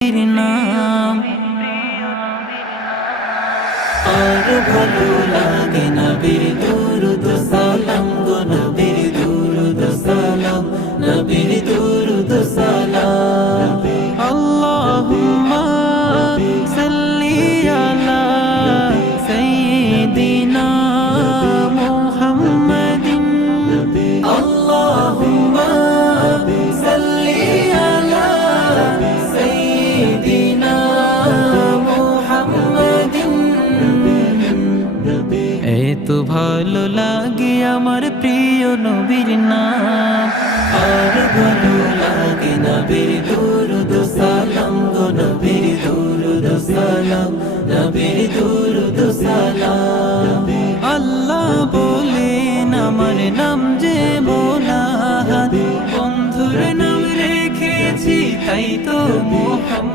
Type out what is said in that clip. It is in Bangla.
নাম আর ভালো লাগে নবীর দুরুদ সালাম গো নবীর দুরুদ সালাম নবীর দুরুদ সালাম আল্লাহুম্মা সাল্লি আলা সাইয়্যিদিনা মুহাম্মাদিন আল্লাহুম্মা সাল্লি আলা সাইয়্যিদিনা মুহাম্মাদিন এত ভালো লাগে আমার প্রিয় নবীর নাম আর ভালো লাগে নবীর দুরুদ সালাম গো নবীর দুরুদ সালাম নবীর দুরুদ সালাম আল্লাহ বলেন আমার নাম যে মোনাহাত বন্ধুর নাম রেখেছি তাই তো মোহাম্মদ